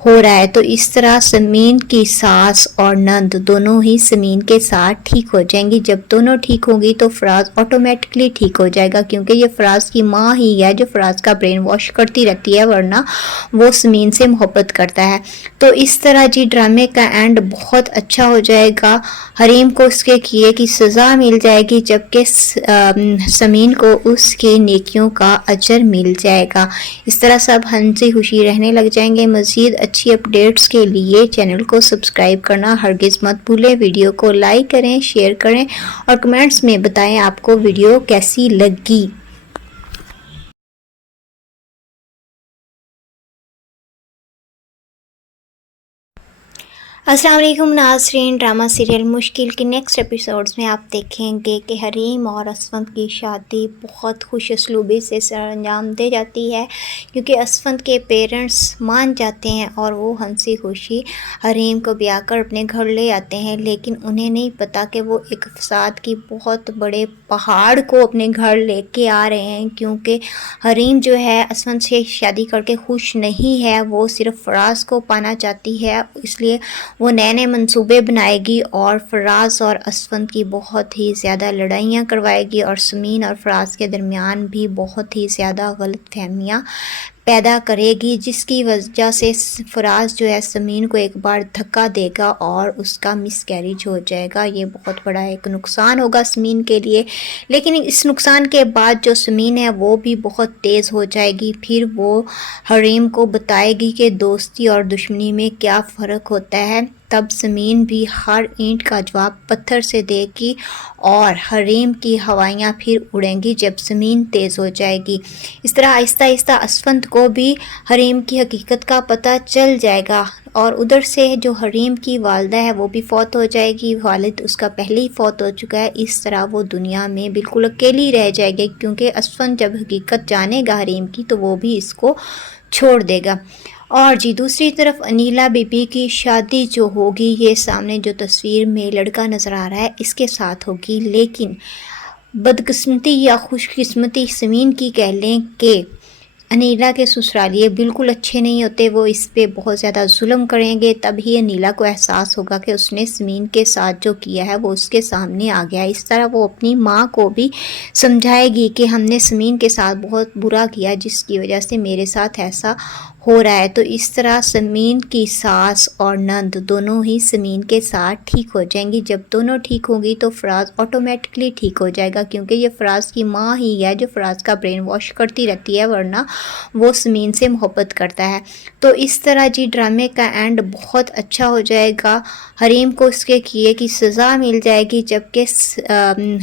ہو رہا ہے، تو اس طرح سمین کی ساس اور نند دونوں ہی سمین کے ساتھ ٹھیک ہو جائیں گی۔ جب دونوں ٹھیک ہوں گی تو فراز آٹومیٹکلی ٹھیک ہو جائے گا، کیونکہ یہ فراز کی ماں ہی ہے جو فراز کا برین واش کرتی رہتی ہے، ورنہ وہ سمین سے محبت کرتا ہے۔ تو اس طرح جی ڈرامے کا اینڈ بہت اچھا ہو جائے گا، حریم کو اس کے کیے کی سزا مل جائے گی، جبکہ سمین کو اس کی نیکیوں کا اجر مل جائے گا۔ اس طرح سب ہنسی خوشی رہنے لگ جائیں گے۔ مزید اچھی اپڈیٹس کے لیے چینل کو سبسکرائب کرنا ہرگز مت بھولیں۔ ویڈیو کو لائک کریں، شیئر کریں اور کمنٹس میں بتائیں آپ کو ویڈیو کیسی لگی۔ السلام علیکم ناظرین، ڈرامہ سیریل مشکل کے نیکسٹ ایپیسوڈز میں آپ دیکھیں گے کہ حریم اور اسفند کی شادی بہت خوش اسلوبی سے سر انجام دے جاتی ہے، کیونکہ اسفند کے پیرنٹس مان جاتے ہیں اور وہ ہنسی خوشی حریم کو بیاہ کر اپنے گھر لے آتے ہیں، لیکن انہیں نہیں پتا کہ وہ ایک فساد کی بہت بڑے پہاڑ کو اپنے گھر لے کے آ رہے ہیں، کیونکہ حریم جو ہے اسفند سے شادی کر کے خوش نہیں ہے، وہ صرف فراز کو پانا چاہتی ہے، اس لیے وہ نئے نئے منصوبے بنائے گی اور فراز اور اسفند کی بہت ہی زیادہ لڑائیاں کروائے گی، اور سمین اور فراز کے درمیان بھی بہت ہی زیادہ غلط فہمیاں پیدا کرے گی، جس کی وجہ سے فراز جو ہے سمین کو ایک بار دھکا دے گا اور اس کا مس کیریج ہو جائے گا۔ یہ بہت بڑا ایک نقصان ہوگا سمین کے لیے، لیکن اس نقصان کے بعد جو سمین ہے وہ بھی بہت تیز ہو جائے گی، پھر وہ حریم کو بتائے گی کہ دوستی اور دشمنی میں کیا فرق ہوتا ہے۔ تب سمین بھی ہر اینٹ کا جواب پتھر سے دے گی اور حریم کی ہوائیاں پھر اڑیں گی جب سمین تیز ہو جائے گی۔ اس طرح آہستہ آہستہ اسفند کو بھی حریم کی حقیقت کا پتہ چل جائے گا، اور ادھر سے جو حریم کی والدہ ہے وہ بھی فوت ہو جائے گی، والد اس کا پہلے ہی فوت ہو چکا ہے۔ اس طرح وہ دنیا میں بالکل اکیلی رہ جائے گی، کیونکہ اسفند جب حقیقت جانے گا حریم کی تو وہ بھی اس کو چھوڑ دے گا۔ اور جی دوسری طرف انیلا بی بی کی شادی جو ہوگی، یہ سامنے جو تصویر میں لڑکا نظر آ رہا ہے اس کے ساتھ ہوگی، لیکن بدقسمتی یا خوش قسمتی سمین کی کہہ لیں کہ انیلا کے سسرالیے بالکل اچھے نہیں ہوتے، وہ اس پہ بہت زیادہ ظلم کریں گے، تب ہی انیلا کو احساس ہوگا کہ اس نے سمین کے ساتھ جو کیا ہے وہ اس کے سامنے آ گیا۔ اس طرح وہ اپنی ماں کو بھی سمجھائے گی کہ ہم نے سمین کے ساتھ بہت برا کیا، جس کی وجہ سے میرے ساتھ ایسا ہو رہا ہے۔ تو اس طرح سمین کی ساس اور نند دونوں ہی سمین کے ساتھ ٹھیک ہو جائیں گی۔ جب دونوں ٹھیک ہوں گی تو فراز آٹومیٹکلی ٹھیک ہو جائے گا، کیونکہ یہ فراز کی ماں ہی ہے جو فراز کا برین واش کرتی رہتی ہے، ورنہ وہ سمین سے محبت کرتا ہے۔ تو اس طرح جی ڈرامے کا اینڈ بہت اچھا ہو جائے گا، حریم کو اس کے کیے کی سزا مل جائے گی، جبکہ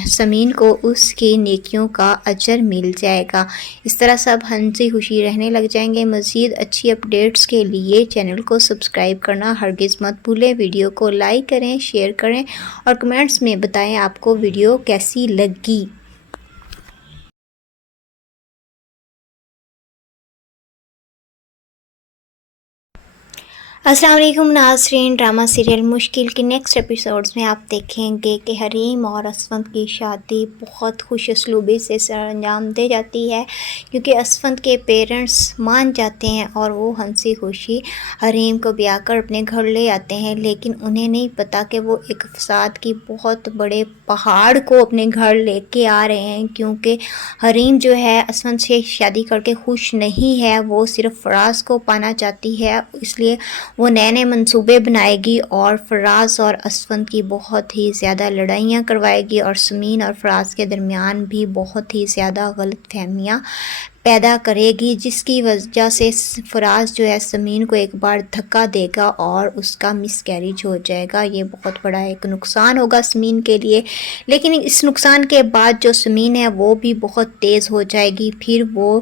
سمین کو اس کی نیکیوں کا اجر مل جائے گا۔ اس طرح سب ہنسی خوشی رہنے لگ جائیں گے۔ مزید اچھی اپڈیٹس کے لیے چینل کو سبسکرائب کرنا ہرگز مت بھولیں۔ ویڈیو کو لائک کریں، شیئر کریں اور کمنٹس میں بتائیں آپ کو ویڈیو کیسی لگی۔ السلام علیکم ناظرین، ڈرامہ سیریل مشکل کے نیکسٹ ایپیسوڈز میں آپ دیکھیں گے کہ حریم اور اسفند کی شادی بہت خوش اسلوبی سے سر انجام دے جاتی ہے، کیونکہ اسفند کے پیرنٹس مان جاتے ہیں اور وہ ہنسی خوشی حریم کو بیاہ کر اپنے گھر لے آتے ہیں، لیکن انہیں نہیں پتا کہ وہ ایک فساد کی بہت بڑے پہاڑ کو اپنے گھر لے کے آ رہے ہیں، کیونکہ حریم جو ہے اسفند سے شادی کر کے خوش نہیں ہے، وہ صرف فراز کو پانا چاہتی ہے، اس لیے وہ نئے نئے منصوبے بنائے گی اور فراز اور اسفند کی بہت ہی زیادہ لڑائیاں کروائے گی، اور سمین اور فراز کے درمیان بھی بہت ہی زیادہ غلط فہمیاں پیدا کرے گی، جس کی وجہ سے فراز جو ہے سمین کو ایک بار دھکا دے گا اور اس کا مس کیریج ہو جائے گا۔ یہ بہت بڑا ایک نقصان ہوگا سمین کے لیے، لیکن اس نقصان کے بعد جو سمین ہے وہ بھی بہت تیز ہو جائے گی، پھر وہ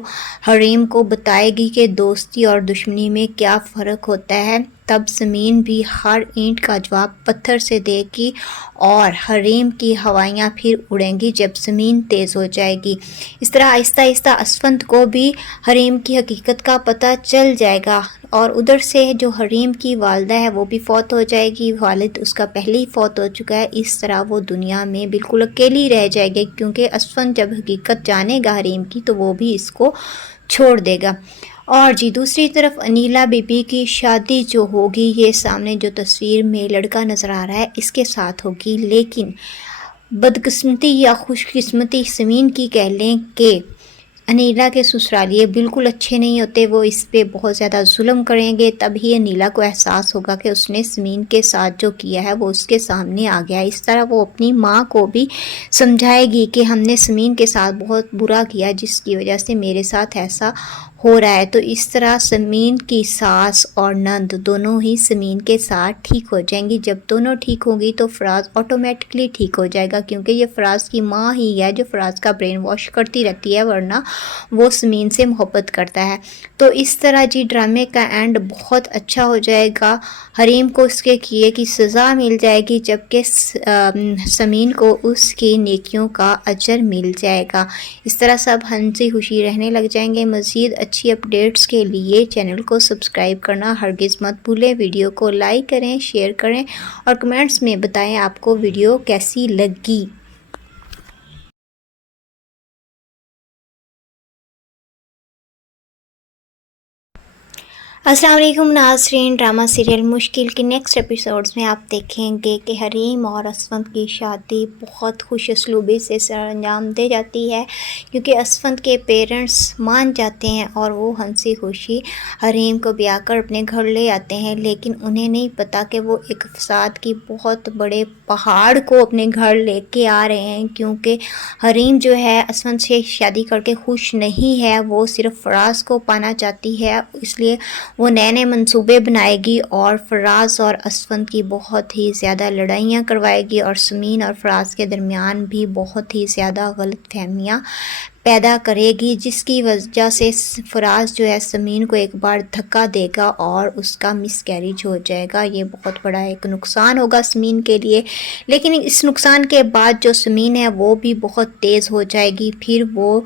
حریم کو بتائے گی کہ دوستی اور دشمنی میں کیا فرق ہوتا ہے۔ تب سمین بھی ہر اینٹ کا جواب پتھر سے دے گی اور حریم کی ہوائیاں پھر اڑیں گی جب سمین تیز ہو جائے گی۔ اس طرح آہستہ آہستہ اسفند کو بھی حریم کی حقیقت کا پتہ چل جائے گا، اور ادھر سے جو حریم کی والدہ ہے وہ بھی فوت ہو جائے گی، والد اس کا پہلے ہی فوت ہو چکا ہے۔ اس طرح وہ دنیا میں بالکل اکیلی رہ جائے گی، کیونکہ اسفند جب حقیقت جانے گا حریم کی تو وہ بھی اس کو چھوڑ دے گا۔ اور جی دوسری طرف انیلا بی بی کی شادی جو ہوگی، یہ سامنے جو تصویر میں لڑکا نظر آ رہا ہے اس کے ساتھ ہوگی، لیکن بدقسمتی یا خوش قسمتی سمین کی کہہ لیں کہ انیلا کے سسرالیے بالکل اچھے نہیں ہوتے، وہ اس پہ بہت زیادہ ظلم کریں گے، تب ہی انیلا کو احساس ہوگا کہ اس نے سمین کے ساتھ جو کیا ہے وہ اس کے سامنے آ گیا۔ اس طرح وہ اپنی ماں کو بھی سمجھائے گی کہ ہم نے سمین کے ساتھ بہت برا کیا جس کی وجہ سے میرے ساتھ ایسا ہو رہا ہے۔ تو اس طرح سمین کی ساس اور نند دونوں ہی سمین کے ساتھ ٹھیک ہو جائیں گی۔ جب دونوں ٹھیک ہوں گی تو فراز آٹومیٹکلی ٹھیک ہو جائے گا، کیونکہ یہ فراز کی ماں ہی ہے جو فراز کا برین واش کرتی رہتی ہے، ورنہ وہ سمین سے محبت کرتا ہے۔ تو اس طرح جی ڈرامے کا اینڈ بہت اچھا ہو جائے گا، حریم کو اس کے کیے کی سزا مل جائے گی، جبکہ سمین کو اس کی نیکیوں کا اجر مل جائے گا۔ اس طرح سب ہنسی خوشی رہنے لگ جائیں گے۔ مزید اچھی اپڈیٹس کے لیے چینل کو سبسکرائب کرنا ہرگز مت بھولیں، ویڈیو کو لائک کریں، شیئر کریں اور کمنٹس میں بتائیں آپ کو ویڈیو کیسی لگی۔ السلام علیکم ناظرین، ڈرامہ سیریل مشکل کے نیکسٹ ایپیسوڈز میں آپ دیکھیں گے کہ حریم اور اسفند کی شادی بہت خوش اسلوبی سے سر انجام دے جاتی ہے، کیونکہ اسفند کے پیرنٹس مان جاتے ہیں اور وہ ہنسی خوشی حریم کو بیاہ کر اپنے گھر لے آتے ہیں، لیکن انہیں نہیں پتا کہ وہ ایک فساد کی بہت بڑے پہاڑ کو اپنے گھر لے کے آ رہے ہیں، کیونکہ حریم جو ہے اسفند سے شادی کر کے خوش نہیں ہے، وہ صرف فراز کو پانا چاہتی ہے، اس لیے وہ نئے نئے منصوبے بنائے گی اور فراز اور اسفند کی بہت ہی زیادہ لڑائیاں کروائے گی اور سمین اور فراز کے درمیان بھی بہت ہی زیادہ غلط فہمیاں پیدا کرے گی، جس کی وجہ سے فراز جو ہے سمین کو ایک بار دھکا دے گا اور اس کا مس کیریج ہو جائے گا۔ یہ بہت بڑا ایک نقصان ہوگا سمین کے لیے، لیکن اس نقصان کے بعد جو سمین ہے وہ بھی بہت تیز ہو جائے گی، پھر وہ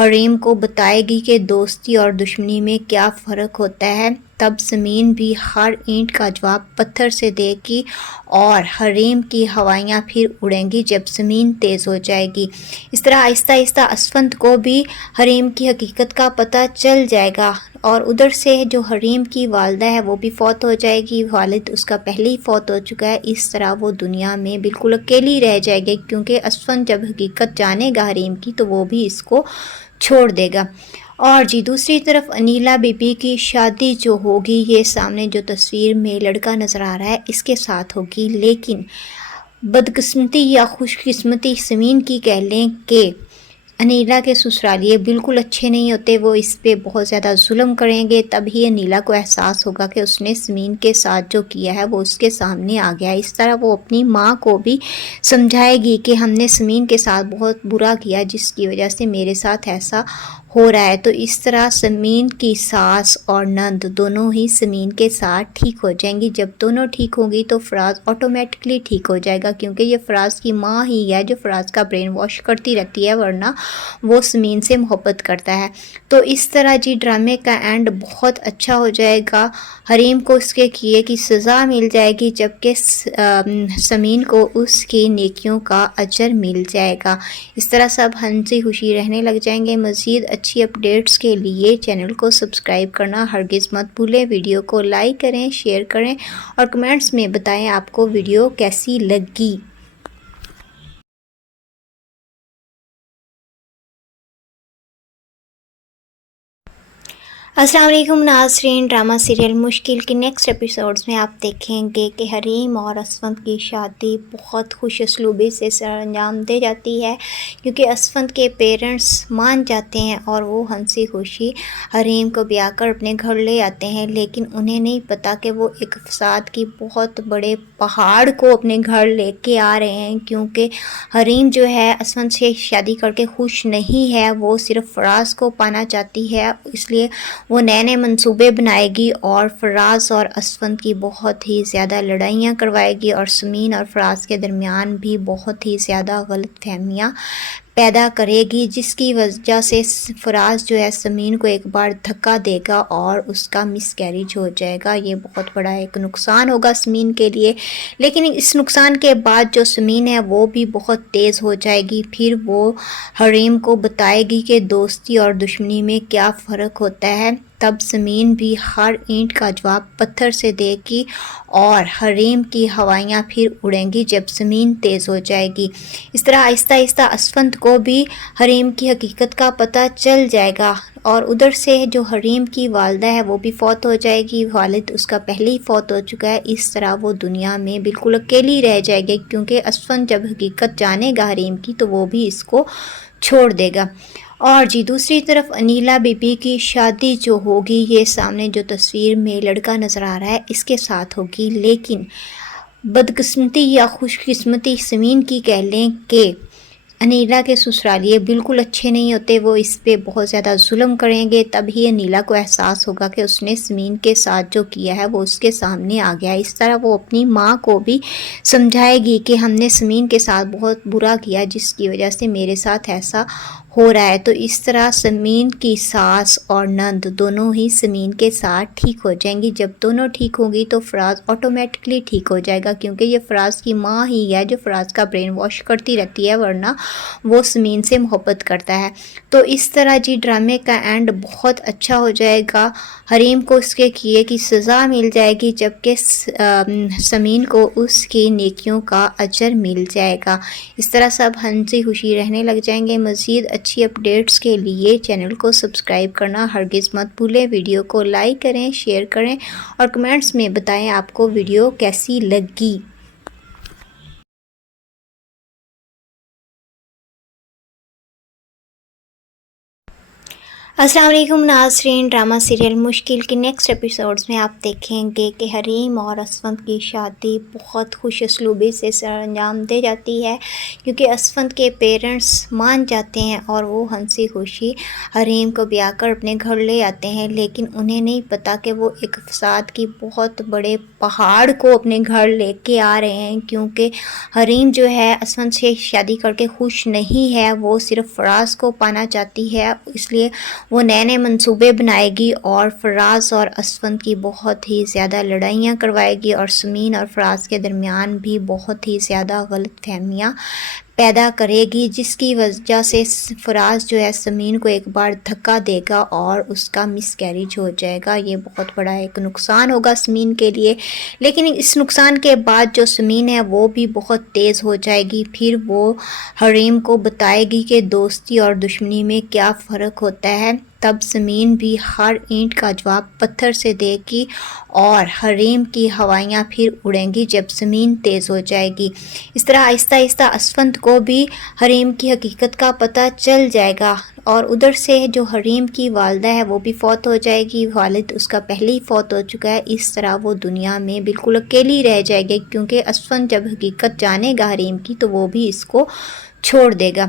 حریم کو بتائے گی کہ دوستی اور دشمنی میں کیا فرق ہوتا ہے۔ تب سمین بھی ہر اینٹ کا جواب پتھر سے دے گی اور حریم کی ہوائیاں پھر اڑیں گی جب سمین تیز ہو جائے گی۔ اس طرح آہستہ آہستہ اسفند کو بھی حریم کی حقیقت کا پتہ چل جائے گا، اور ادھر سے جو حریم کی والدہ ہے وہ بھی فوت ہو جائے گی، والد اس کا پہلے ہی فوت ہو چکا ہے۔ اس طرح وہ دنیا میں بالکل اکیلی رہ جائے گی، کیونکہ اسفند جب حقیقت جانے گا حریم کی تو وہ بھی اس کو چھوڑ دے گا۔ اور جی دوسری طرف انیلا بی بی کی شادی جو ہوگی، یہ سامنے جو تصویر میں لڑکا نظر آ رہا ہے اس کے ساتھ ہوگی، لیکن بدقسمتی یا خوش قسمتی سمین کی کہہ لیں کہ انیلا کے سسرالیے بالکل اچھے نہیں ہوتے، وہ اس پہ بہت زیادہ ظلم کریں گے، تب ہی انیلا کو احساس ہوگا کہ اس نے سمین کے ساتھ جو کیا ہے وہ اس کے سامنے آ گیا۔ اس طرح وہ اپنی ماں کو بھی سمجھائے گی کہ ہم نے سمین کے ساتھ بہت برا کیا جس کی وجہ سے میرے ساتھ ایسا ہو رہا ہے۔ تو اس طرح سمین کی ساس اور نند دونوں ہی سمین کے ساتھ ٹھیک ہو جائیں گی۔ جب دونوں ٹھیک ہوں گی تو فراز آٹومیٹکلی ٹھیک ہو جائے گا، کیونکہ یہ فراز کی ماں ہی ہے جو فراز کا برین واش کرتی رہتی ہے، ورنہ وہ سمین سے محبت کرتا ہے۔ تو اس طرح جی ڈرامے کا اینڈ بہت اچھا ہو جائے گا، حریم کو اس کے کیے کی سزا مل جائے گی، جبکہ سمین کو اس کی نیکیوں کا اجر مل جائے گا۔ اس طرح سب ہنسی خوشی رہنے لگ جائیں گے۔ مزید اچھی اپڈیٹس کے لیے چینل کو سبسکرائب کرنا ہرگز مت بھولیں، ویڈیو کو لائک کریں، شیئر کریں اور کمنٹس میں بتائیں آپ کو ویڈیو کیسی لگی۔ السلام علیکم ناظرین، ڈرامہ سیریل مشکل کے نیکسٹ ایپیسوڈز میں آپ دیکھیں گے کہ حریم اور اسفند کی شادی بہت خوش اسلوبی سے سر انجام دے جاتی ہے، کیونکہ اسفند کے پیرنٹس مان جاتے ہیں اور وہ ہنسی خوشی حریم کو بیاہ کر اپنے گھر لے آتے ہیں، لیکن انہیں نہیں پتا کہ وہ ایک فساد کی بہت بڑے پہاڑ کو اپنے گھر لے کے آ رہے ہیں، کیونکہ حریم جو ہے اسفند سے شادی کر کے خوش نہیں ہے، وہ صرف فراز کو پانا چاہتی ہے، اس لیے وہ نئے نئے منصوبے بنائے گی اور فراز اور اسفند کی بہت ہی زیادہ لڑائیاں کروائے گی اور سمین اور فراز کے درمیان بھی بہت ہی زیادہ غلط فہمیاں پیدا کرے گی، جس کی وجہ سے فراز جو ہے سمین کو ایک بار دھکا دے گا اور اس کا مس کیریج ہو جائے گا۔ یہ بہت بڑا ایک نقصان ہوگا سمین کے لیے، لیکن اس نقصان کے بعد جو سمین ہے وہ بھی بہت تیز ہو جائے گی، پھر وہ حریم کو بتائے گی کہ دوستی اور دشمنی میں کیا فرق ہوتا ہے۔ تب زمین بھی ہر اینٹ کا جواب پتھر سے دے گی اور حریم کی ہوائیاں پھر اڑیں گی جب زمین تیز ہو جائے گی۔ اس طرح آہستہ آہستہ اسفند کو بھی حریم کی حقیقت کا پتہ چل جائے گا اور ادھر سے جو حریم کی والدہ ہے وہ بھی فوت ہو جائے گی، والد اس کا پہلے ہی فوت ہو چکا ہے۔ اس طرح وہ دنیا میں بالکل اکیلی رہ جائے گی، کیونکہ اسفند جب حقیقت جانے گا حریم کی تو وہ بھی اس کو چھوڑ دے گا۔ اور دوسری طرف انیلا بی بی کی شادی جو ہوگی، یہ سامنے جو تصویر میں لڑکا نظر آ رہا ہے اس کے ساتھ ہوگی، لیکن بدقسمتی یا خوش قسمتی زمین کی کہہ لیں کہ انیلا کے سسرالیے بالکل اچھے نہیں ہوتے، وہ اس پہ بہت زیادہ ظلم کریں گے۔ تبھی انیلا کو احساس ہوگا کہ اس نے زمین کے ساتھ جو کیا ہے وہ اس کے سامنے آ گیا۔ اس طرح وہ اپنی ماں کو بھی سمجھائے گی کہ ہم نے زمین کے ساتھ بہت برا کیا، جس کی وجہ سے میرے ساتھ ایسا ہو رہا ہے۔ تو اس طرح زمین کی ساس اور نند دونوں ہی زمین کے ساتھ ٹھیک ہو جائیں گی۔ جب دونوں ٹھیک ہوں گی تو فراز آٹومیٹکلی ٹھیک ہو جائے گا، کیونکہ یہ فراز کی ماں ہی ہے جو فراز کا برین واش کرتی رہتی ہے، ورنہ وہ زمین سے محبت کرتا ہے۔ تو اس طرح ڈرامے کا اینڈ بہت اچھا ہو جائے گا، حریم کو اس کے کیے کی سزا مل جائے گی، جبکہ زمین کو اس کی نیکیوں کا اجر مل جائے گا۔ اس طرح سب ہنسی خوشی رہنے لگ جائیں گے۔ مزید اچھی اپڈیٹس کے لیے چینل کو سبسکرائب کرنا ہرگز مت بھولیں، ویڈیو کو لائک کریں، شیئر کریں اور کمنٹس میں بتائیں آپ کو ویڈیو کیسی لگی۔ السلام علیکم ناظرین، ڈرامہ سیریل مشکل کے نیکسٹ ایپیسوڈز میں آپ دیکھیں گے کہ حریم اور اسفند کی شادی بہت خوش اسلوبی سے سر انجام دے جاتی ہے، کیونکہ اسفند کے پیرنٹس مان جاتے ہیں اور وہ ہنسی خوشی حریم کو بیاہ کر اپنے گھر لے آتے ہیں، لیکن انہیں نہیں پتہ کہ وہ ایک فساد کی بہت بڑے پہاڑ کو اپنے گھر لے کے آ رہے ہیں، کیونکہ حریم جو ہے اسفند سے شادی کر کے خوش نہیں ہے، وہ صرف فراز کو پانا چاہتی ہے، اس لیے وہ نئے نئے منصوبے بنائے گی اور فراز اور اسفند کی بہت ہی زیادہ لڑائیاں کروائے گی اور زمین اور فراز کے درمیان بھی بہت ہی زیادہ غلط فہمیاں پیدا کرے گی، جس کی وجہ سے فراز جو ہے زمین کو ایک بار دھکا دے گا اور اس کا مس کیریج ہو جائے گا۔ یہ بہت بڑا ایک نقصان ہوگا زمین کے لیے، لیکن اس نقصان کے بعد جو زمین ہے وہ بھی بہت تیز ہو جائے گی، پھر وہ حریم کو بتائے گی کہ دوستی اور دشمنی میں کیا فرق ہوتا ہے۔ تب زمین بھی ہر اینٹ کا جواب پتھر سے دے گی اور حریم کی ہوائیاں پھر اڑیں گی جب زمین تیز ہو جائے گی۔ اس طرح آہستہ آہستہ اسفند کو بھی حریم کی حقیقت کا پتہ چل جائے گا اور ادھر سے جو حریم کی والدہ ہے وہ بھی فوت ہو جائے گی، والد اس کا پہلے ہی فوت ہو چکا ہے۔ اس طرح وہ دنیا میں بالکل اکیلی رہ جائے گی، کیونکہ اسفند جب حقیقت جانے گا حریم کی تو وہ بھی اس کو چھوڑ دے گا۔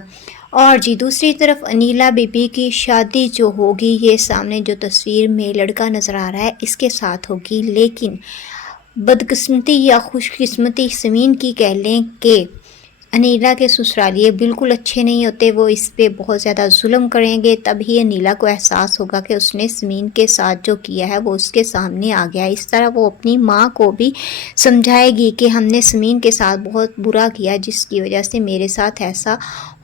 اور دوسری طرف انیلا بی بی کی شادی جو ہوگی، یہ سامنے جو تصویر میں لڑکا نظر آ رہا ہے اس کے ساتھ ہوگی، لیکن بدقسمتی یا خوش قسمتی زمین کی کہہ لیں کہ انیلا کے سسرالیے بالکل اچھے نہیں ہوتے، وہ اس پہ بہت زیادہ ظلم کریں گے۔ تبھی انیلا کو احساس ہوگا کہ اس نے زمین کے ساتھ جو کیا ہے وہ اس کے سامنے آ گیا۔ اس طرح وہ اپنی ماں کو بھی سمجھائے گی کہ ہم نے زمین کے ساتھ بہت برا کیا، جس کی وجہ سے میرے ساتھ ایسا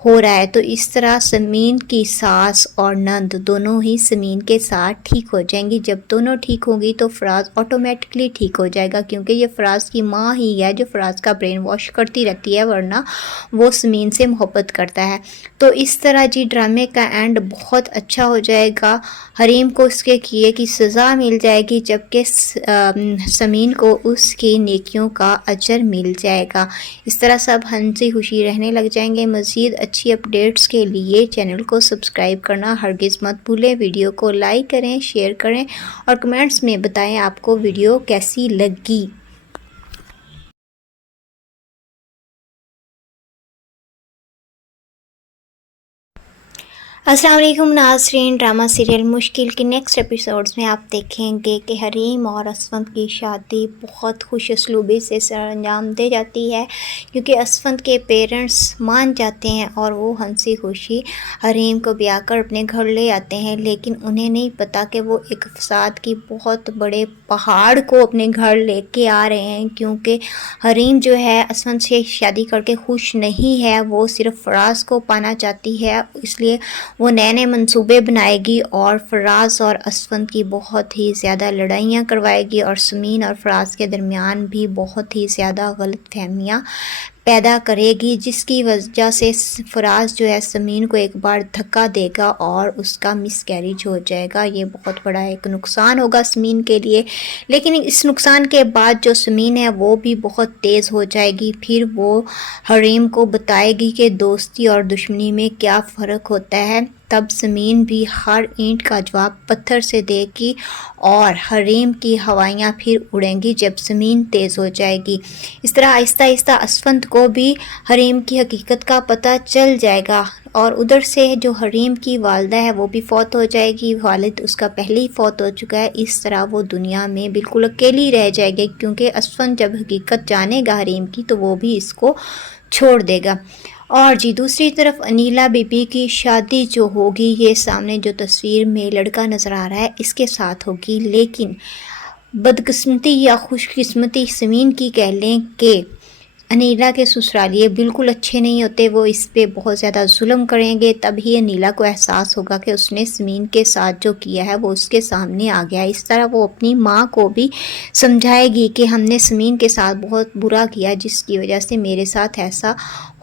ہو رہا ہے۔ تو اس طرح زمین کی ساس اور نند دونوں ہی زمین کے ساتھ ٹھیک ہو جائیں گی۔ جب دونوں ٹھیک ہوں گی تو فراز آٹومیٹکلی ٹھیک ہو جائے گا، کیونکہ یہ فراز کی ماں ہی ہے جو فراز کا برین واش کرتی رہتی ہے، ورنہ وہ زمین سے محبت کرتا ہے۔ تو اس طرح ڈرامے کا اینڈ بہت اچھا ہو جائے گا، حریم کو اس کے کیے کی سزا مل جائے گی، جبکہ زمین کو اس کی نیکیوں کا اجر مل جائے گا۔ اس طرح سب ہنسی خوشی رہنے لگ جائیں گے۔ مزید اچھی اپڈیٹس کے لیے چینل کو سبسکرائب کرنا ہرگز مت بھولیں، ویڈیو کو لائک کریں، شیئر کریں اور کمنٹس میں بتائیں آپ کو ویڈیو کیسی لگی۔ السلام علیکم ناظرین، ڈرامہ سیریل مشکل کے نیکسٹ ایپیسوڈز میں آپ دیکھیں گے کہ حریم اور اسفند کی شادی بہت خوش اسلوبی سے سر انجام دے جاتی ہے، کیونکہ اسفند کے پیرنٹس مان جاتے ہیں اور وہ ہنسی خوشی حریم کو بیاہ کر اپنے گھر لے آتے ہیں، لیکن انہیں نہیں پتہ کہ وہ ایک فساد کی بہت بڑے پہاڑ کو اپنے گھر لے کے آ رہے ہیں، کیونکہ حریم جو ہے اسفند سے شادی کر کے خوش نہیں ہے، وہ صرف فراز کو پانا چاہتی ہے، اس لیے وہ نئے نئے منصوبے بنائے گی اور فراز اور اسفند کی بہت ہی زیادہ لڑائیاں کروائے گی اور سمین اور فراز کے درمیان بھی بہت ہی زیادہ غلط فہمیاں پیدا کرے گی، جس کی وجہ سے فراز جو ہے سمین کو ایک بار دھکا دے گا اور اس کا مس کیریج ہو جائے گا۔ یہ بہت بڑا ایک نقصان ہوگا سمین کے لیے، لیکن اس نقصان کے بعد جو سمین ہے وہ بھی بہت تیز ہو جائے گی۔ پھر وہ حریم کو بتائے گی کہ دوستی اور دشمنی میں کیا فرق ہوتا ہے۔ تب سمین بھی ہر اینٹ کا جواب پتھر سے دے گی اور حریم کی ہوائیاں پھر اڑیں گی جب سمین تیز ہو جائے گی۔ اس طرح آہستہ آہستہ اسفند کو بھی حریم کی حقیقت کا پتہ چل جائے گا، اور ادھر سے جو حریم کی والدہ ہے وہ بھی فوت ہو جائے گی، والد اس کا پہلے ہی فوت ہو چکا ہے۔ اس طرح وہ دنیا میں بالکل اکیلی رہ جائے گی، کیونکہ اسفند جب حقیقت جانے گا حریم کی تو وہ بھی اس کو چھوڑ دے گا۔ اور دوسری طرف انیلا بی بی کی شادی جو ہوگی، یہ سامنے جو تصویر میں لڑکا نظر آ رہا ہے اس کے ساتھ ہوگی، لیکن بدقسمتی یا خوش قسمتی سمین کی کہہ لیں کہ انیلا کے سسرالیے بالکل اچھے نہیں ہوتے، وہ اس پہ بہت زیادہ ظلم کریں گے۔ تب ہی انیلا کو احساس ہوگا کہ اس نے سمین کے ساتھ جو کیا ہے وہ اس کے سامنے آ گیا۔ اس طرح وہ اپنی ماں کو بھی سمجھائے گی کہ ہم نے سمین کے ساتھ بہت برا کیا، جس کی وجہ سے میرے ساتھ ایسا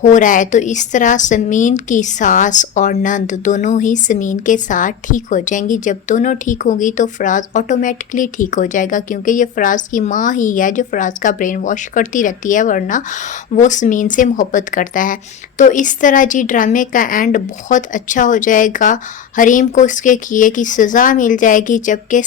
ہو رہا ہے۔ تو اس طرح سمین کی ساس اور نند دونوں ہی سمین کے ساتھ ٹھیک ہو جائیں گی۔ جب دونوں ٹھیک ہوں گی تو فراز آٹومیٹکلی ٹھیک ہو جائے گا، کیونکہ یہ فراز کی ماں ہی ہے جو فراز کا برین واش کرتی رہتی ہے، ورنہ وہ سمین سے محبت کرتا ہے۔ تو اس طرح ڈرامے کا اینڈ بہت اچھا ہو جائے گا، حریم کو اس کے کیے کی سزا مل جائے گی، جبکہ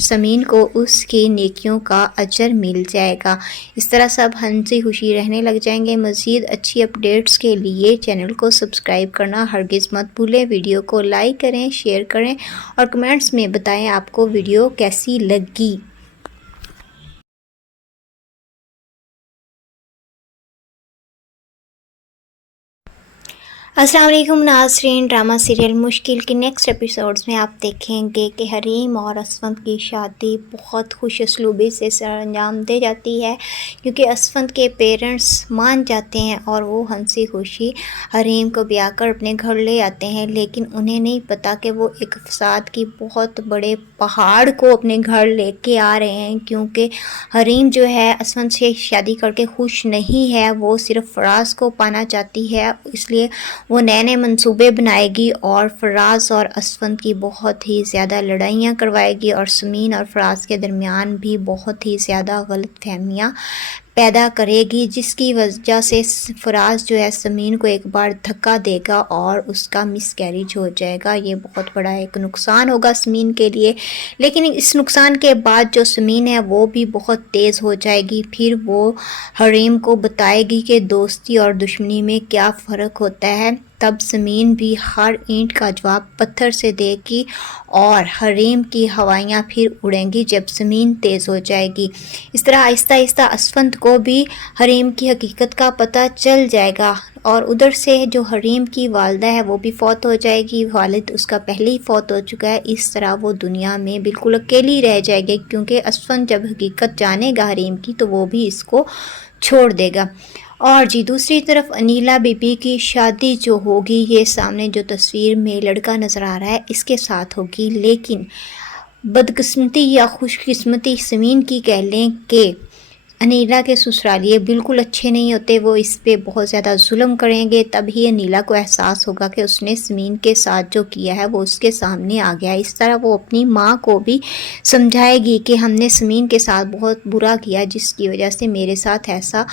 سمین کو اس کی نیکیوں کا اجر مل جائے گا۔ اس طرح سب ہنسی خوشی رہنے لگ جائیں گے۔ مزید اچھی اپڈیٹس کے لیے چینل کو سبسکرائب کرنا ہرگز مت بھولیں، ویڈیو کو لائک کریں، شیئر کریں اور کمنٹس میں بتائیں آپ کو ویڈیو کیسی لگی۔ السلام علیکم ناظرین، ڈرامہ سیریل مشکل کے نیکسٹ ایپیسوڈز میں آپ دیکھیں گے کہ حریم اور اسفند کی شادی بہت خوش اسلوبی سے سر انجام دے جاتی ہے، کیونکہ اسفند کے پیرنٹس مان جاتے ہیں اور وہ ہنسی خوشی حریم کو بیاہ کر اپنے گھر لے آتے ہیں، لیکن انہیں نہیں پتہ کہ وہ ایک فساد کی بہت بڑے پہاڑ کو اپنے گھر لے کے آ رہے ہیں، کیونکہ حریم جو ہے اسفند سے شادی کر کے خوش نہیں ہے، وہ صرف فراز کو پانا چاہتی ہے، اس لیے وہ نئے نئے منصوبے بنائے گی اور فراز اور اسفند کی بہت ہی زیادہ لڑائیاں کروائے گی اور سمین اور فراز کے درمیان بھی بہت ہی زیادہ غلط فہمیاں پیدا کرے گی، جس کی وجہ سے فراز جو ہے سمین کو ایک بار دھکا دے گا اور اس کا مس کیریج ہو جائے گا۔ یہ بہت بڑا ایک نقصان ہوگا سمین کے لیے، لیکن اس نقصان کے بعد جو سمین ہے وہ بھی بہت تیز ہو جائے گی۔ پھر وہ حریم کو بتائے گی کہ دوستی اور دشمنی میں کیا فرق ہوتا ہے۔ تب سمین بھی ہر اینٹ کا جواب پتھر سے دے گی اور حریم کی ہوائیاں پھر اڑیں گی جب سمین تیز ہو جائے گی۔ اس طرح آہستہ آہستہ اسفند کو بھی حریم کی حقیقت کا پتہ چل جائے گا، اور ادھر سے جو حریم کی والدہ ہے وہ بھی فوت ہو جائے گی، والد اس کا پہلے ہی فوت ہو چکا ہے۔ اس طرح وہ دنیا میں بالکل اکیلی رہ جائے گی، کیونکہ اسفند جب حقیقت جانے گا حریم کی تو وہ بھی اس کو چھوڑ دے گا۔ اور دوسری طرف انیلا بی بی کی شادی جو ہوگی، یہ سامنے جو تصویر میں لڑکا نظر آ رہا ہے اس کے ساتھ ہوگی، لیکن بدقسمتی یا خوش قسمتی سمین کی کہہ لیں کہ انیلا کے سسرالیے بالکل اچھے نہیں ہوتے، وہ اس پہ بہت زیادہ ظلم کریں گے۔ تب ہی انیلا کو احساس ہوگا کہ اس نے سمین کے ساتھ جو کیا ہے وہ اس کے سامنے آ گیا۔ اس طرح وہ اپنی ماں کو بھی سمجھائے گی کہ ہم نے سمین کے ساتھ بہت برا کیا، جس کی وجہ سے میرے ساتھ ایسا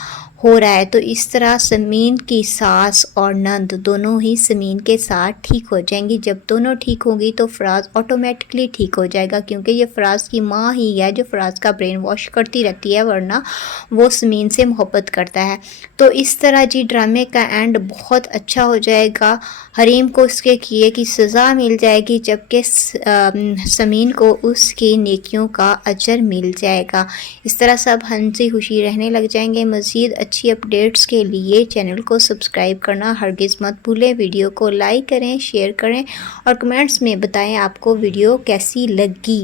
ہو رہا ہے۔ تو اس طرح سمین کی ساس اور نند دونوں ہی سمین کے ساتھ ٹھیک ہو جائیں گی۔ جب دونوں ٹھیک ہوں گی تو فراز آٹومیٹکلی ٹھیک ہو جائے گا، کیونکہ یہ فراز کی ماں ہی ہے جو فراز کا برین واش کرتی رہتی ہے، ورنہ وہ سمین سے محبت کرتا ہے۔ تو اس طرح ڈرامے کا اینڈ بہت اچھا ہو جائے گا، حریم کو اس کے کیے کی سزا مل جائے گی، جبکہ سمین کو اس کی نیکیوں کا اجر مل جائے گا۔ اس طرح سب ہنسی خوشی رہنے لگ جائیں گے۔ مزید اچھی اپڈیٹس کے لیے چینل کو سبسکرائب کرنا ہرگز مت بھولیں، ویڈیو کو لائک کریں، شیئر کریں اور کمنٹس میں بتائیں آپ کو ویڈیو کیسی لگی۔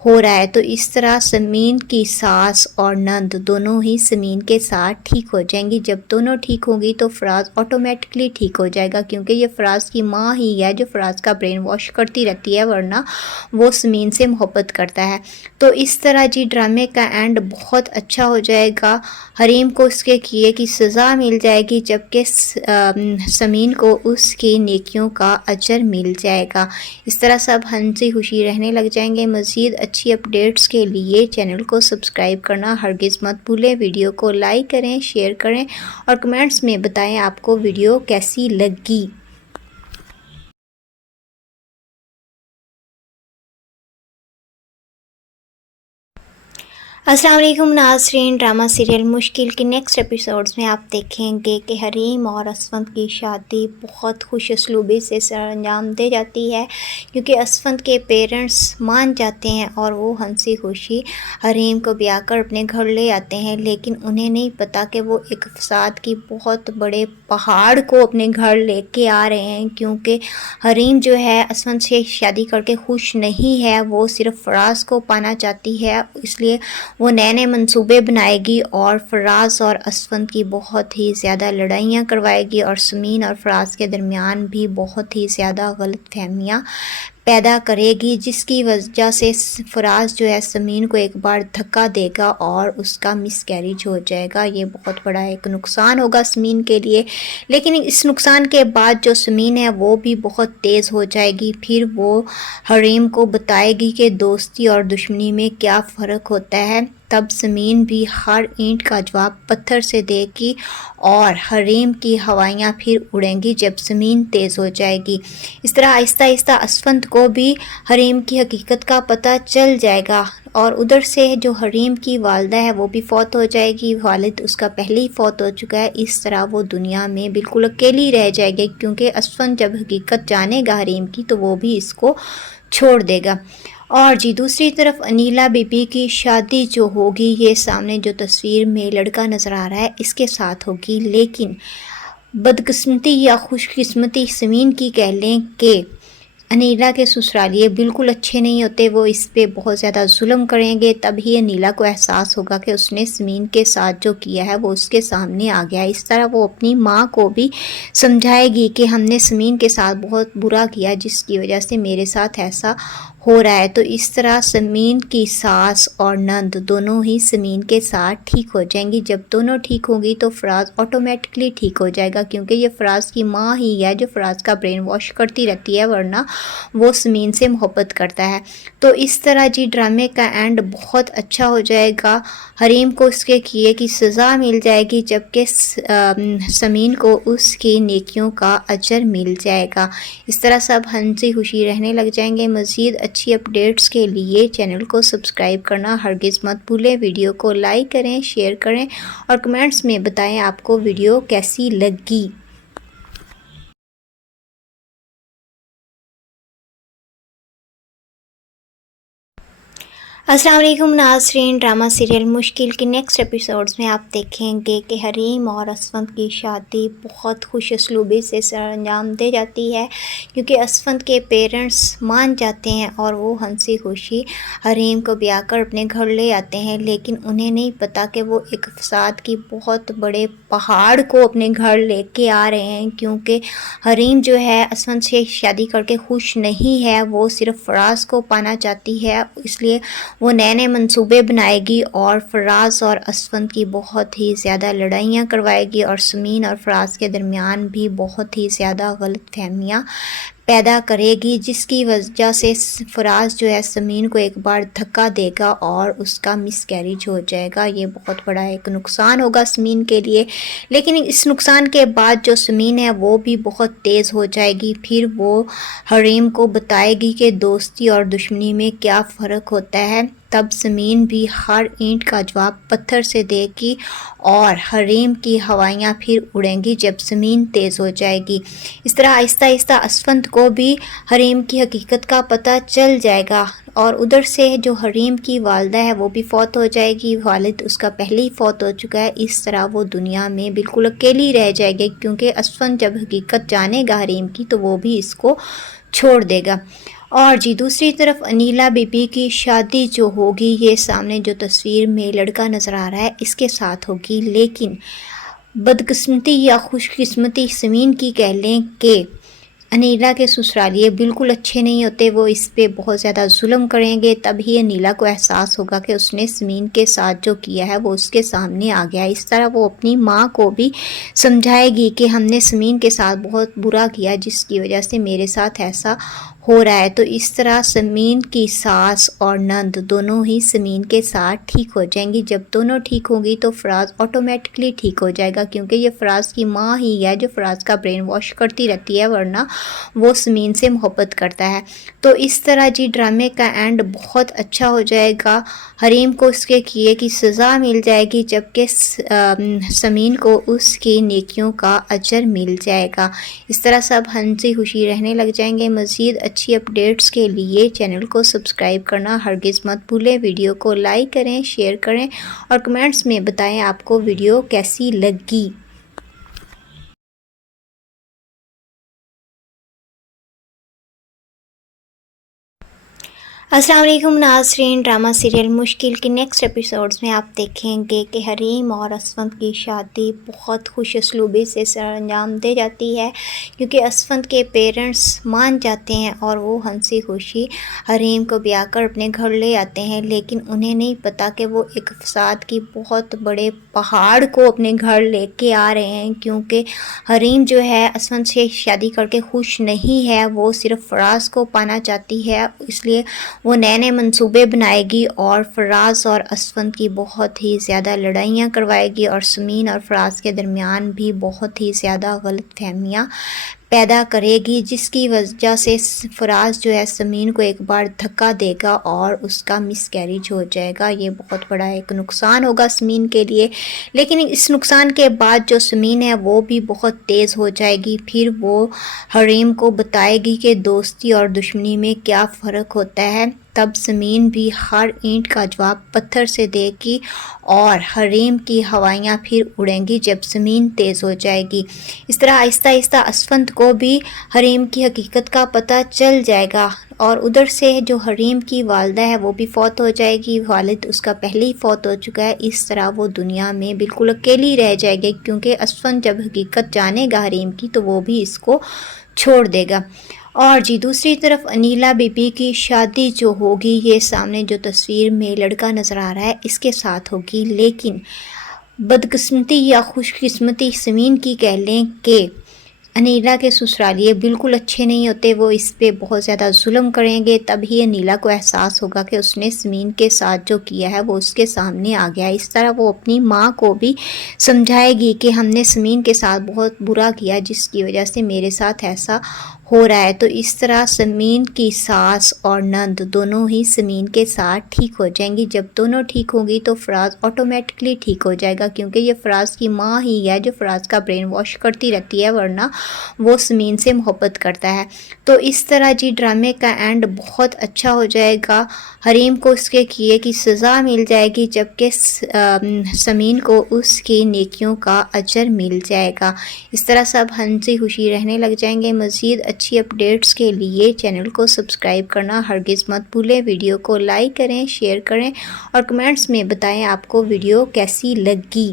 ہو رہا ہے، تو اس طرح سمین کی ساس اور نند دونوں ہی سمین کے ساتھ ٹھیک ہو جائیں گی۔ جب دونوں ٹھیک ہوں گی تو فراز آٹومیٹکلی ٹھیک ہو جائے گا، کیونکہ یہ فراز کی ماں ہی ہے جو فراز کا برین واش کرتی رہتی ہے، ورنہ وہ سمین سے محبت کرتا ہے۔ تو اس طرح جی ڈرامے کا اینڈ بہت اچھا ہو جائے گا، حریم کو اس کے کیے کی سزا مل جائے گی، جبکہ سمین کو اس کی نیکیوں کا اجر مل جائے گا۔ اس طرح سب ہنسی خوشی رہنے لگ جائیں گے۔ مزید اچھی اپڈیٹس کے لیے چینل کو سبسکرائب کرنا ہرگز مت بھولیں۔ ویڈیو کو لائک کریں، شیئر کریں اور کمنٹس میں بتائیں آپ کو ویڈیو کیسی لگی۔ السلام علیکم ناظرین، ڈرامہ سیریل مشکل کے نیکسٹ ایپیسوڈز میں آپ دیکھیں گے کہ حریم اور اسفند کی شادی بہت خوش اسلوبی سے سر انجام دے جاتی ہے، کیونکہ اسفند کے پیرنٹس مان جاتے ہیں اور وہ ہنسی خوشی حریم کو بیاہ کر اپنے گھر لے آتے ہیں، لیکن انہیں نہیں پتا کہ وہ ایک فساد کی بہت بڑے پہاڑ کو اپنے گھر لے کے آ رہے ہیں، کیونکہ حریم جو ہے اسفند سے شادی کر کے خوش نہیں ہے، وہ صرف فراز کو پانا چاہتی ہے، اس لیے وہ نئے نئے منصوبے بنائے گی اور فراز اور اسفند کی بہت ہی زیادہ لڑائیاں کروائے گی، اور سمین اور فراز کے درمیان بھی بہت ہی زیادہ غلط فہمیاں پیدا کرے گی، جس کی وجہ سے فراز جو ہے سمین کو ایک بار دھکا دے گا اور اس کا مس کیریج ہو جائے گا۔ یہ بہت بڑا ایک نقصان ہوگا سمین کے لیے، لیکن اس نقصان کے بعد جو سمین ہے وہ بھی بہت تیز ہو جائے گی، پھر وہ حریم کو بتائے گی کہ دوستی اور دشمنی میں کیا فرق ہوتا ہے۔ تب سمین بھی ہر اینٹ کا جواب پتھر سے دے گی اور حریم کی ہوائیاں پھر اڑیں گی جب سمین تیز ہو جائے گی۔ اس طرح آہستہ آہستہ اسفند کو بھی حریم کی حقیقت کا پتہ چل جائے گا، اور ادھر سے جو حریم کی والدہ ہے وہ بھی فوت ہو جائے گی، والد اس کا پہلے ہی فوت ہو چکا ہے۔ اس طرح وہ دنیا میں بالکل اکیلی رہ جائے گی، کیونکہ اسفند جب حقیقت جانے گا حریم کی تو وہ بھی اس کو چھوڑ دے گا۔ اور جی دوسری طرف انیلا بی بی کی شادی جو ہوگی، یہ سامنے جو تصویر میں لڑکا نظر آ رہا ہے اس کے ساتھ ہوگی، لیکن بدقسمتی یا خوش قسمتی سمین کی کہہ لیں کہ انیلا کے سسرالیے بالکل اچھے نہیں ہوتے، وہ اس پہ بہت زیادہ ظلم کریں گے، تب ہی انیلا کو احساس ہوگا کہ اس نے سمین کے ساتھ جو کیا ہے وہ اس کے سامنے آ گیا۔ اس طرح وہ اپنی ماں کو بھی سمجھائے گی کہ ہم نے سمین کے ساتھ بہت برا کیا، جس کی وجہ سے میرے ساتھ ایسا ہو رہا ہے۔ تو اس طرح سمین کی ساس اور نند دونوں ہی سمین کے ساتھ ٹھیک ہو جائیں گی۔ جب دونوں ٹھیک ہوں گی تو فراز آٹومیٹکلی ٹھیک ہو جائے گا، کیونکہ یہ فراز کی ماں ہی ہے جو فراز کا برین واش کرتی رہتی ہے، ورنہ وہ سمین سے محبت کرتا ہے۔ تو اس طرح جی ڈرامے کا اینڈ بہت اچھا ہو جائے گا، حریم کو اس کے کیے کی سزا مل جائے گی، جبکہ سمین کو اس کی نیکیوں کا اجر مل جائے گا۔ اس طرح سب ہنسی خوشی رہنے لگ جائیں گے۔ مزید اچھی اپڈیٹس کے لیے چینل کو سبسکرائب کرنا ہرگز مت بھولیں۔ ویڈیو کو لائک کریں، شیئر کریں اور کمنٹس میں بتائیں آپ کو ویڈیو کیسی لگی۔ السلام علیکم ناظرین، ڈرامہ سیریل مشکل کے نیکسٹ ایپیسوڈز میں آپ دیکھیں گے کہ حریم اور اسفند کی شادی بہت خوش اسلوبی سے سر انجام دے جاتی ہے، کیونکہ اسفند کے پیرنٹس مان جاتے ہیں اور وہ ہنسی خوشی حریم کو بیاہ کر اپنے گھر لے آتے ہیں، لیکن انہیں نہیں پتا کہ وہ ایک فساد کی بہت بڑے پہاڑ کو اپنے گھر لے کے آ رہے ہیں، کیونکہ حریم جو ہے اسفند سے شادی کر کے خوش نہیں ہے، وہ صرف فراز کو پانا چاہتی ہے، اس لیے وہ نئے نئے منصوبے بنائے گی اور فراز اور اسفند کی بہت ہی زیادہ لڑائیاں کروائے گی، اور سمین اور فراز کے درمیان بھی بہت ہی زیادہ غلط فہمیاں پیدا کرے گی، جس کی وجہ سے فراز جو ہے سمین کو ایک بار دھکا دے گا اور اس کا مس کیریج ہو جائے گا۔ یہ بہت بڑا ایک نقصان ہوگا سمین کے لیے، لیکن اس نقصان کے بعد جو سمین ہے وہ بھی بہت تیز ہو جائے گی، پھر وہ حریم کو بتائے گی کہ دوستی اور دشمنی میں کیا فرق ہوتا ہے۔ تب سمین بھی ہر اینٹ کا جواب پتھر سے دے گی اور حریم کی ہوائیاں پھر اڑیں گی جب سمین تیز ہو جائے گی۔ اس طرح آہستہ آہستہ اسفند کو بھی حریم کی حقیقت کا پتہ چل جائے گا، اور ادھر سے جو حریم کی والدہ ہے وہ بھی فوت ہو جائے گی، والد اس کا پہلے ہی فوت ہو چکا ہے۔ اس طرح وہ دنیا میں بالکل اکیلی رہ جائے گی، کیونکہ اسفند جب حقیقت جانے گا حریم کی تو وہ بھی اس کو چھوڑ دے گا۔ اور جی دوسری طرف انیلا بی بی کی شادی جو ہوگی، یہ سامنے جو تصویر میں لڑکا نظر آ رہا ہے اس کے ساتھ ہوگی، لیکن بدقسمتی یا خوش قسمتی سمین کی کہہ لیں کہ انیلا کے سسرالیے بالکل اچھے نہیں ہوتے، وہ اس پہ بہت زیادہ ظلم کریں گے، تبھی انیلا کو احساس ہوگا کہ اس نے سمین کے ساتھ جو کیا ہے وہ اس کے سامنے آ گیا۔ اس طرح وہ اپنی ماں کو بھی سمجھائے گی کہ ہم نے سمین کے ساتھ بہت برا کیا جس کی وجہ سے میرے ساتھ ایسا ہو رہا ہے۔ تو اس طرح سمین کی ساس اور نند دونوں ہی سمین کے ساتھ ٹھیک ہو جائیں گی۔ جب دونوں ٹھیک ہوں گی تو فراز آٹومیٹکلی ٹھیک ہو جائے گا، کیونکہ یہ فراز کی ماں ہی ہے جو فراز کا برین واش کرتی رہتی ہے، ورنہ وہ سمین سے محبت کرتا ہے۔ تو اس طرح جی ڈرامے کا اینڈ بہت اچھا ہو جائے گا، حریم کو اس کے کیے کی سزا مل جائے گی، جبکہ سمین کو اس کی نیکیوں کا اجر مل جائے گا۔ اس طرح سب ہنسی خوشی رہنے لگ جائیں گے۔ مزید اچھی اپڈیٹس کے لیے چینل کو سبسکرائب کرنا ہرگز مت بھولیں، ویڈیو کو لائک کریں، شیئر کریں اور کمنٹس میں بتائیں آپ کو ویڈیو کیسی لگی۔ السلام علیکم ناظرین، ڈرامہ سیریل مشکل کے نیکسٹ ایپیسوڈز میں آپ دیکھیں گے کہ حریم اور اسفند کی شادی بہت خوش اسلوبی سے سر انجام دے جاتی ہے، کیونکہ اسفند کے پیرنٹس مان جاتے ہیں اور وہ ہنسی خوشی حریم کو بیاہ کر اپنے گھر لے آتے ہیں، لیکن انہیں نہیں پتہ کہ وہ ایک فساد کی بہت بڑے پہاڑ کو اپنے گھر لے کے آ رہے ہیں، کیونکہ حریم جو ہے اسفند سے شادی کر کے خوش نہیں ہے، وہ صرف فراز کو پانا چاہتی ہے، اس لیے وہ نئے نئے منصوبے بنائے گی اور فراز اور اسفند کی بہت ہی زیادہ لڑائیاں کروائے گی، اور سمین اور فراز کے درمیان بھی بہت ہی زیادہ غلط فہمیاں پیدا کرے گی، جس کی وجہ سے فراز جو ہے سمین کو ایک بار دھکا دے گا اور اس کا مس کیریج ہو جائے گا۔ یہ بہت بڑا ایک نقصان ہوگا سمین کے لیے، لیکن اس نقصان کے بعد جو سمین ہے وہ بھی بہت تیز ہو جائے گی، پھر وہ حریم کو بتائے گی کہ دوستی اور دشمنی میں کیا فرق ہوتا ہے۔ تب سمین بھی ہر اینٹ کا جواب پتھر سے دے گی اور حریم کی ہوائیاں پھر اڑیں گی جب سمین تیز ہو جائے گی۔ اس طرح آہستہ آہستہ اسفند کو بھی حریم کی حقیقت کا پتہ چل جائے گا، اور ادھر سے جو حریم کی والدہ ہے وہ بھی فوت ہو جائے گی، والد اس کا پہلے ہی فوت ہو چکا ہے۔ اس طرح وہ دنیا میں بالکل اکیلی رہ جائے گی، کیونکہ اسفند جب حقیقت جانے گا حریم کی تو وہ بھی اس کو چھوڑ دے گا۔ اور جی دوسری طرف انیلا بی بی کی شادی جو ہوگی، یہ سامنے جو تصویر میں لڑکا نظر آ رہا ہے اس کے ساتھ ہوگی، لیکن بدقسمتی یا خوش قسمتی سمین کی کہہ لیں کہ انیلا کے سسرالیے بالکل اچھے نہیں ہوتے، وہ اس پہ بہت زیادہ ظلم کریں گے، تبھی انیلا کو احساس ہوگا کہ اس نے سمین کے ساتھ جو کیا ہے وہ اس کے سامنے آ گیا۔ اس طرح وہ اپنی ماں کو بھی سمجھائے گی کہ ہم نے سمین کے ساتھ بہت برا کیا جس کی وجہ سے میرے ساتھ ایسا ہو رہا ہے۔ تو اس طرح سمین کی ساس اور نند دونوں ہی سمین کے ساتھ ٹھیک ہو جائیں گی۔ جب دونوں ٹھیک ہوں گی تو فراز آٹومیٹکلی ٹھیک ہو جائے گا، کیونکہ یہ فراز کی ماں ہی ہے جو فراز کا برین واش کرتی رہتی ہے، ورنہ وہ سمین سے محبت کرتا ہے۔ تو اس طرح جی ڈرامے کا اینڈ بہت اچھا ہو جائے گا، حریم کو اس کے کیے کی سزا مل جائے گی، جبکہ سمین کو اس کی نیکیوں کا اجر مل جائے گا۔ اس طرح سب ہنسی خوشی رہنے لگ جائیں گے۔ مزید اچھی اپڈیٹس کے لیے چینل کو سبسکرائب کرنا ہرگز مت بھولیں، ویڈیو کو لائک کریں، شیئر کریں اور کمنٹس میں بتائیں آپ کو ویڈیو کیسی لگی۔